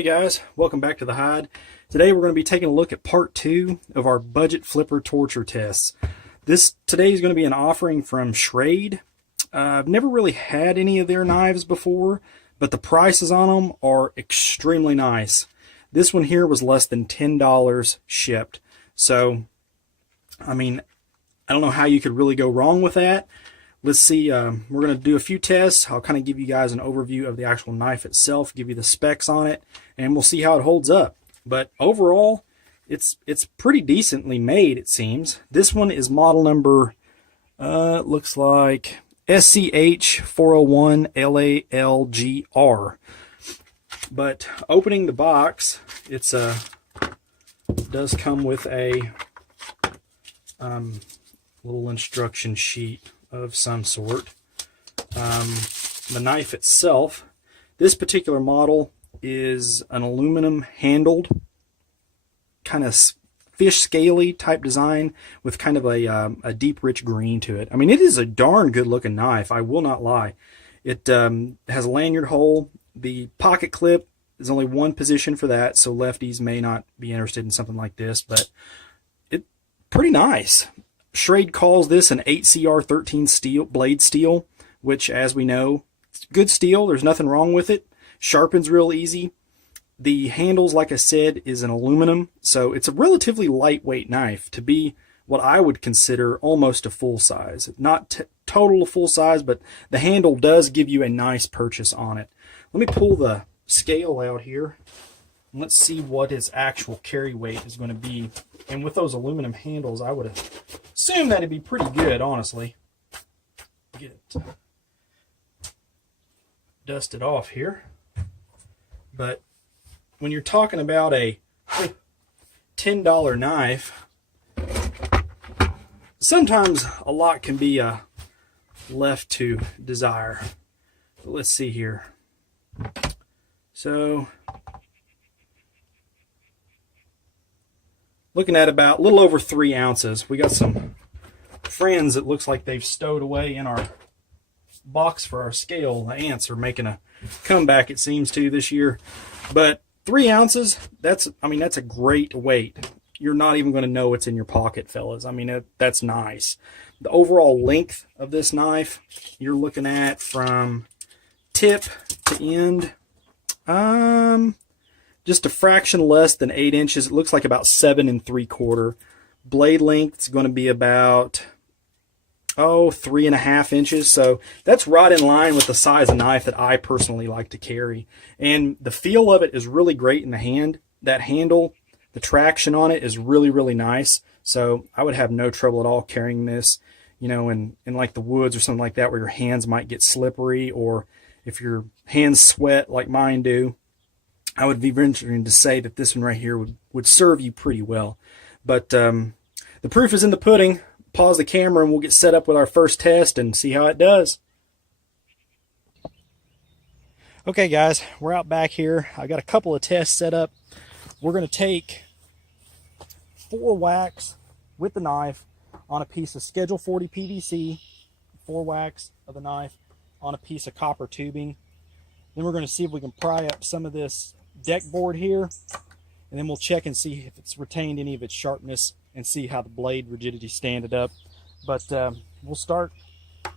Hey guys, welcome back to the Hide. Today we're going to be taking a look at part 2 of our budget flipper torture tests. Today is going to be an offering from Schrade. I've never really had any of their knives before, but the prices on them are extremely nice. This one here was less than $10 shipped. So, I mean, I don't know how you could really go wrong with that. Let's see, we're going to do a few tests. I'll kind of give you guys an overview of the actual knife itself, give you the specs on it, and we'll see how it holds up. But overall, it's pretty decently made, it seems. This one is model number, looks like SCH 401 LALGR. But opening the box, it does come with a little instruction sheet of some sort. The knife itself, this particular model is an aluminum handled, kind of fish scaly type design with kind of a deep rich green to it. I mean, it is a darn good looking knife, I will not lie. It has a lanyard hole. The pocket clip is only one position for that, so lefties may not be interested in something like this, but it's pretty nice. Schrade calls this an 8CR13 steel, blade steel, which, as we know, it's good steel. There's nothing wrong with it. Sharpens real easy. The handles, like I said, is an aluminum, so it's a relatively lightweight knife to be what I would consider almost a full size. Not total full size, but the handle does give you a nice purchase on it. Let me pull the scale out here. Let's see what its actual carry weight is going to be. And with those aluminum handles, I would assume that it'd be pretty good, honestly. Get it dusted off here. But when you're talking about a $10 knife, sometimes a lot can be left to desire. But let's see here. So, looking at about a little over 3 ounces. We got some friends that looks like they've stowed away in our box for our scale. The ants are making a comeback, it seems to, this year. But 3 ounces, that's a great weight. You're not even going to know what's in your pocket, fellas. I mean, that's nice. The overall length of this knife, you're looking at from tip to end, just a fraction less than 8 inches. It looks like about 7 3/4. Blade length is going to be about 3.5 inches. So that's right in line with the size of knife that I personally like to carry. And the feel of it is really great in the hand. That handle, the traction on it is really, really nice. So I would have no trouble at all carrying this, you know, in like the woods or something like that, where your hands might get slippery, or if your hands sweat like mine do. I would be venturing to say that this one right here would serve you pretty well. But the proof is in the pudding. Pause the camera and we'll get set up with our first test and see how it does. Okay guys, we're out back here. I got a couple of tests set up. We're going to take 4 whacks with the knife on a piece of Schedule 40 PVC, 4 whacks of the knife on a piece of copper tubing. Then we're going to see if we can pry up some of this deck board here, and then we'll check and see if it's retained any of its sharpness and see how the blade rigidity standed up. But we'll start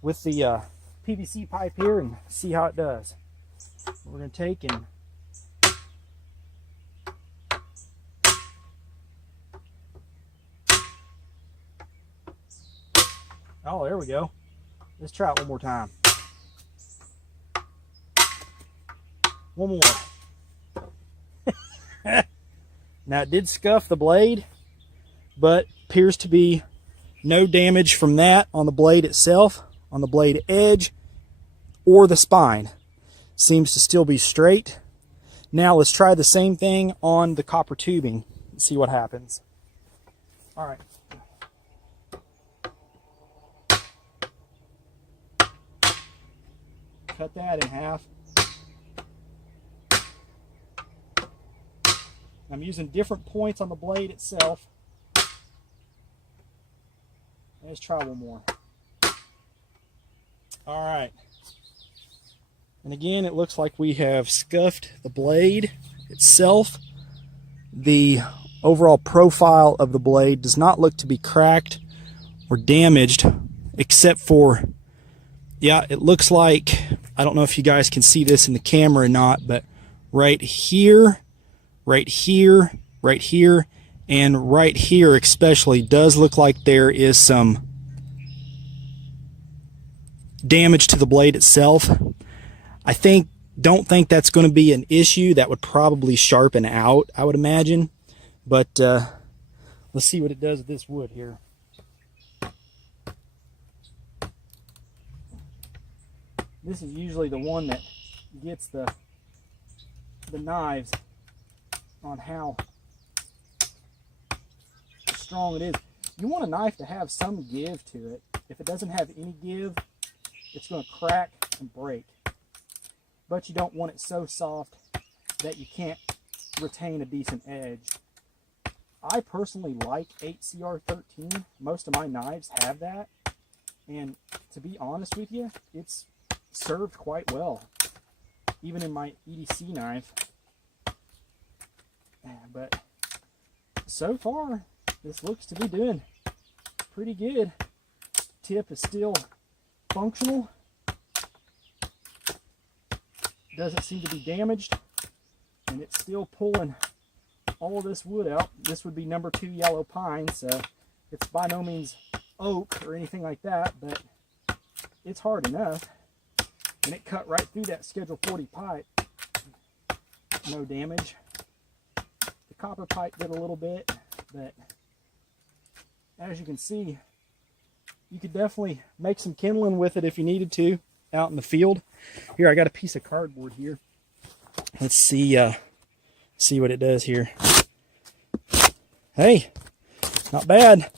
with the PVC pipe here and see how it does. We're going to take and there we go. Let's try it one more time. One more. Now it did scuff the blade, but appears to be no damage from that on the blade itself, on the blade edge, or the spine. Seems to still be straight. Now let's try the same thing on the copper tubing and see what happens. All right. Cut that in half. I'm using different points on the blade itself. Let's try one more. All right. And again, it looks like we have scuffed the blade itself, the overall profile of the blade does not look to be cracked or damaged, except for, yeah, it looks like, I don't know if you guys can see this in the camera or not, but right here, right here, right here, and right here especially does look like there is some damage to the blade itself. Don't think that's going to be an issue. That would probably sharpen out, I would imagine. But let's see what it does with this wood here. This is usually the one that gets the knives on how strong it is. You want a knife to have some give to it. If it doesn't have any give, it's going to crack and break. But you don't want it so soft that you can't retain a decent edge. I personally like 8CR13. Most of my knives have that. And to be honest with you, it's served quite well. Even in my EDC knife. But so far, this looks to be doing pretty good. Tip is still functional. Doesn't seem to be damaged, and it's still pulling all this wood out. This would be number 2 yellow pine, so it's by no means oak or anything like that, but it's hard enough. And it cut right through that Schedule 40 pipe. No damage. The copper pipe did a little bit, but as you can see, you could definitely make some kindling with it if you needed to out in the field. Here, I got a piece of cardboard here. Let's see what it does here. Hey, not bad.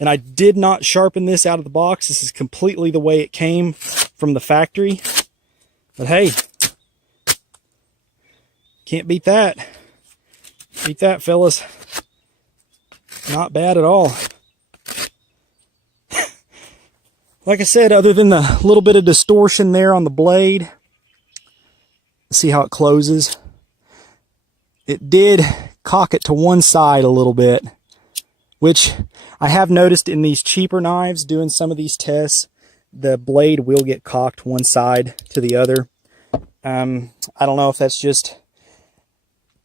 And I did not sharpen this out of the box. This is completely the way it came from the factory. But hey, can't beat that. Beat that, fellas. Not bad at all. Like I said, other than the little bit of distortion there on the blade, see how it closes? It did cock it to one side a little bit, which I have noticed in these cheaper knives doing some of these tests, the blade will get cocked one side to the other. I don't know if that's just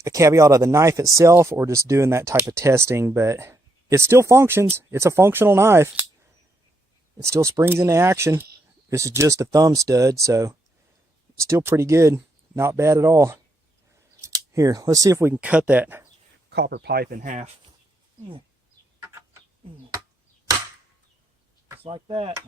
a caveat of the knife itself or just doing that type of testing, but it still functions. It's a functional knife. It still springs into action. This is just a thumb stud, so still pretty good. Not bad at all. Here, let's see if we can cut that copper pipe in half. Just like that.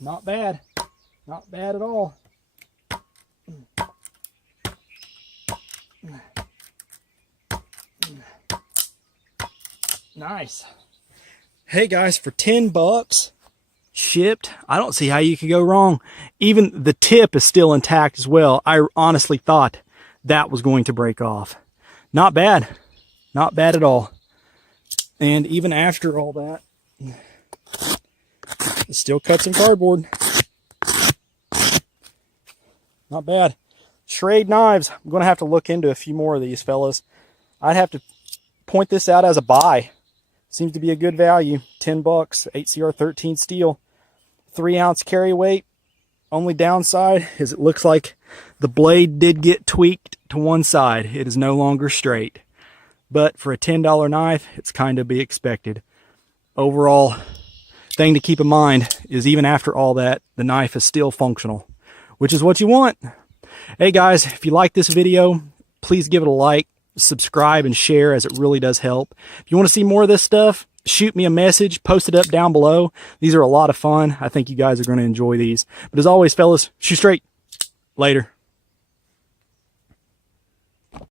Not bad. Not bad at all. Nice. Hey guys, for 10 bucks shipped, I don't see how you could go wrong. Even the tip is still intact as well. I honestly thought that was going to break off. Not bad. Not bad at all. And even after all that, it still cuts some cardboard. Not bad. Shrade knives. I'm going to have to look into a few more of these fellas. I'd have to point this out as a buy. Seems to be a good value. 10 bucks. 8CR13 steel. 3-ounce carry weight. Only downside is it looks like the blade did get tweaked to one side. It is no longer straight. But for a $10 knife, it's kind of be expected. Overall thing to keep in mind is even after all that, the knife is still functional, which is what you want. Hey guys, if you like this video, please give it a like, subscribe, and share, as it really does help. If you want to see more of this stuff, shoot me a message, post it up down below. These are a lot of fun. I think you guys are going to enjoy these. But as always, fellas, shoot straight. Later.